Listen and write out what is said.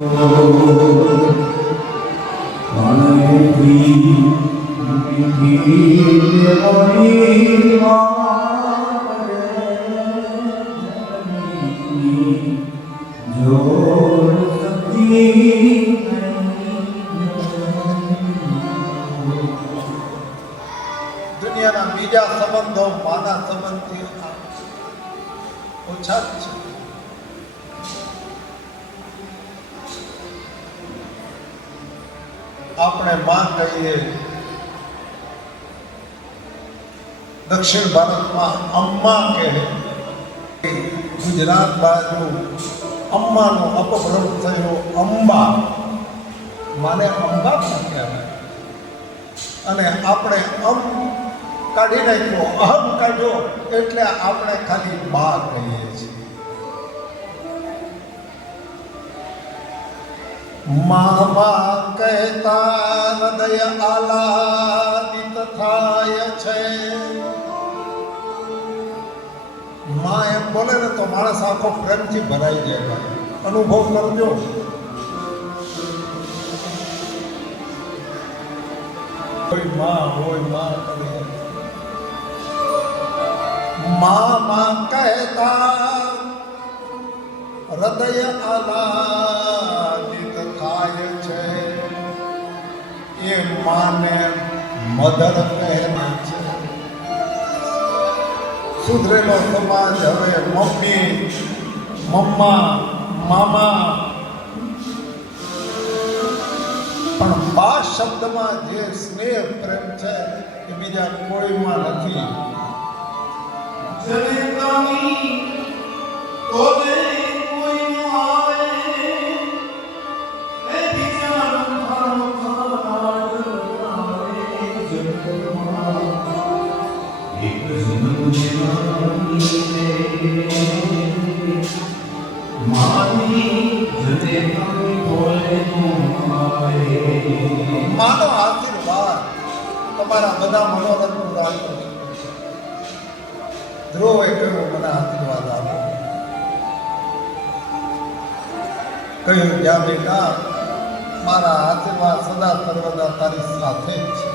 દુનિયાના બીજા સંબંધો માના સંબંધથી ઓછા જ છે. આપણે માં કહીએ, દક્ષિણ ભારતમાં અમ્મા કહે, ગુજરાત બાજુ અમ્માનો અપભ્રંશ થયો અંબા, માને અંબા પણ કહેવાય. અને આપણે કાઢી નાખ્યો, અહમ કાઢ્યો, એટલે આપણે ખાલી બા કહીએ છીએ. મામા કહેતા હૃદય આલાદિત થાય છે. માં એમ બોલે ને તો માણસ આખો પ્રેમથી ભરાઈ જાય. ભાઈ અનુભવ કરજો. હોય માં કરે. મામા કહેતા હૃદય આલાદિત થાય છે. એ માને મધર કહે છે. સુધરેલો સમાજ હવે મમ્મી, મમ્મા, મામા, પણ બા શબ્દમાં જે સ્નેહ પ્રેમ છે એ બીજા કોઈમાં નથી. માનો આશીર્વાદ તમારા બધા મનોરથનું રાખો. ધ્રુવે કહ્યું મને આશીર્વાદ આપો. કહ્યું જ્યાં બેટા મારા આશીર્વાદ સદા સર્વદા તારી સાથે જ છે.